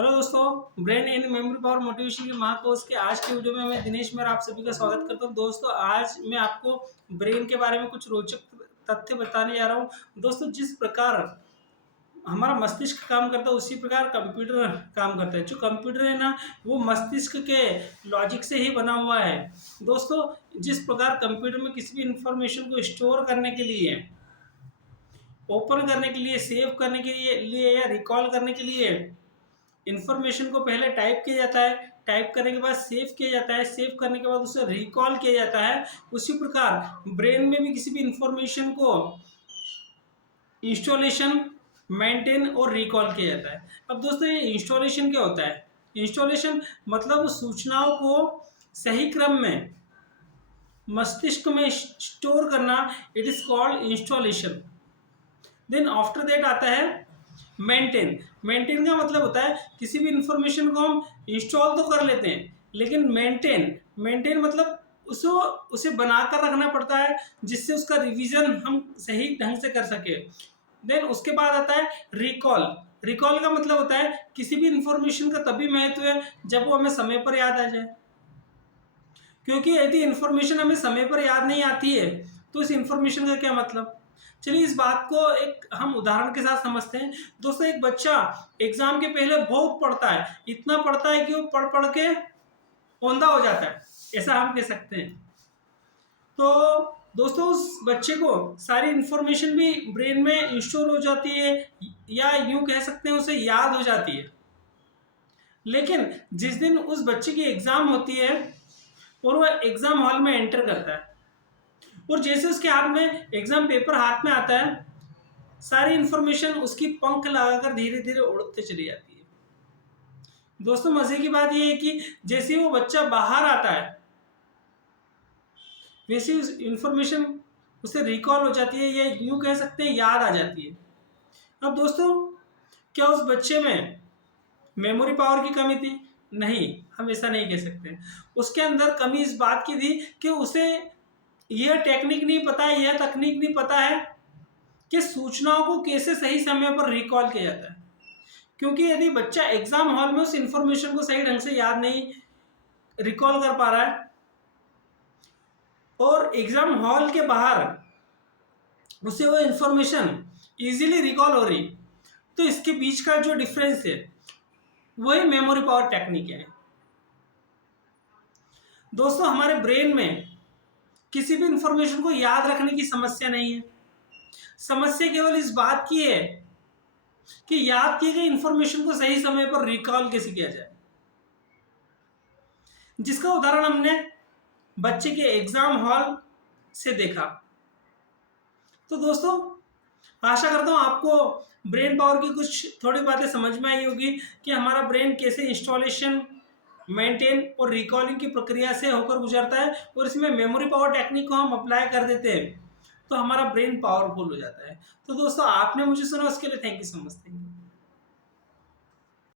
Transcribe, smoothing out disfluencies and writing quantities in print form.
Hello दोस्तों, brain in memory power motivation के महाकोर्स के आज के वीडियो में मैं दिनेश मेहरा आप सभी का स्वागत करता हूं। दोस्तों, आज मैं आपको ब्रेन के बारे में कुछ रोचक तथ्य बताने जा रहा हूं। दोस्तों, जिस प्रकार हमारा मस्तिष्क काम करता है उसी प्रकार कंप्यूटर काम करता है। जो कंप्यूटर है ना, वो मस्तिष्क के लॉजिक से ही बना हुआ है। दोस्तों, जिस प्रकार कंप्यूटर में किसी भी इंफॉर्मेशन को स्टोर करने के लिए, ओपन करने के लिए, सेव करने के लिए या रिकॉल करने के लिए इन्फॉर्मेशन को पहले टाइप किया जाता है, टाइप करने के बाद सेव किया जाता है, सेव करने के बाद उसे रिकॉल किया जाता है। उसी प्रकार ब्रेन में भी किसी भी इंफॉर्मेशन को इंस्टॉलेशन, मेंटेन और रिकॉल किया जाता है। अब दोस्तों, ये इंस्टॉलेशन क्या होता है? इंस्टॉलेशन मतलब सूचनाओं को सही क्रम में मस्तिष्क में स्टोर करना, it is called installation. Then after that आता है मेंटेन। मेंटेन का मतलब होता है किसी भी इंफॉर्मेशन को हम इंस्टॉल तो कर लेते हैं, लेकिन मेंटेन मतलब उसे बनाकर रखना पड़ता है, जिससे उसका रिवीजन हम सही ढंग से कर सके। देन उसके बाद आता है रिकॉल। रिकॉल का मतलब होता है किसी भी इंफॉर्मेशन का तभी महत्व है जब वो हमें समय पर याद आ जाए, क्योंकि यदि इंफॉर्मेशन हमें समय पर याद नहीं आती है तो इस इंफॉर्मेशन का क्या मतलब। चलिए इस बात को एक हम उदाहरण के साथ समझते हैं। दोस्तों, एक बच्चा एग्जाम के पहले बहुत पढ़ता है, इतना पढ़ता है कि वो पढ़ पढ़ के औंधा हो जाता है, ऐसा हम कह सकते हैं। तो दोस्तों, उस बच्चे को सारी इंफॉर्मेशन भी ब्रेन में इंस्टोर हो जाती है, या यूं कह सकते हैं उसे याद हो जाती है। लेकिन जिस दिन उस बच्चे की एग्जाम होती है और वह एग्जाम हॉल में एंटर करता है, और जैसे उसके हाथ में एग्जाम पेपर हाथ में आता है, सारी इंफॉर्मेशन उसकी पंख लगाकर धीरे धीरे उड़ते चली जाती है। दोस्तों, मजे की बात यह है कि जैसे वो बच्चा बाहर आता है, वैसे उस इंफॉर्मेशन उसे रिकॉल हो जाती है, या यूं कह सकते हैं याद आ जाती है। अब दोस्तों, क्या उस बच्चे में मेमोरी पावर की कमी थी? नहीं, हम ऐसा नहीं कह सकते। उसके अंदर कमी इस बात की थी कि उसे यह टेक्निक नहीं पता है, यह तकनीक नहीं पता है कि सूचनाओं को कैसे सही समय पर रिकॉल किया जाता है। क्योंकि यदि बच्चा एग्जाम हॉल में उस इंफॉर्मेशन को सही ढंग से याद नहीं, रिकॉल कर पा रहा है, और एग्जाम हॉल के बाहर उसे वो इंफॉर्मेशन इजीली रिकॉल हो रही, तो इसके बीच का जो डिफरेंस है वही मेमोरी पावर टेक्निक है। दोस्तों, हमारे ब्रेन में किसी भी इंफॉर्मेशन को याद रखने की समस्या नहीं है। समस्या केवल इस बात की है कि याद की गई इंफॉर्मेशन को सही समय पर रिकॉल कैसे किया जाए, जिसका उदाहरण हमने बच्चे के एग्जाम हॉल से देखा। तो दोस्तों, आशा करता हूं आपको ब्रेन पावर की कुछ थोड़ी बातें समझ में आई होगी कि हमारा ब्रेन कैसे इंस्टॉलेशन, मेंटेन और रिकॉलिंग की प्रक्रिया से होकर गुजरता है, और इसमें मेमोरी पावर टेक्निक को हम अप्लाई कर देते हैं तो हमारा ब्रेन पावरफुल हो जाता है। तो दोस्तों, आपने मुझे सुना, उसके लिए थैंक यू सो मच।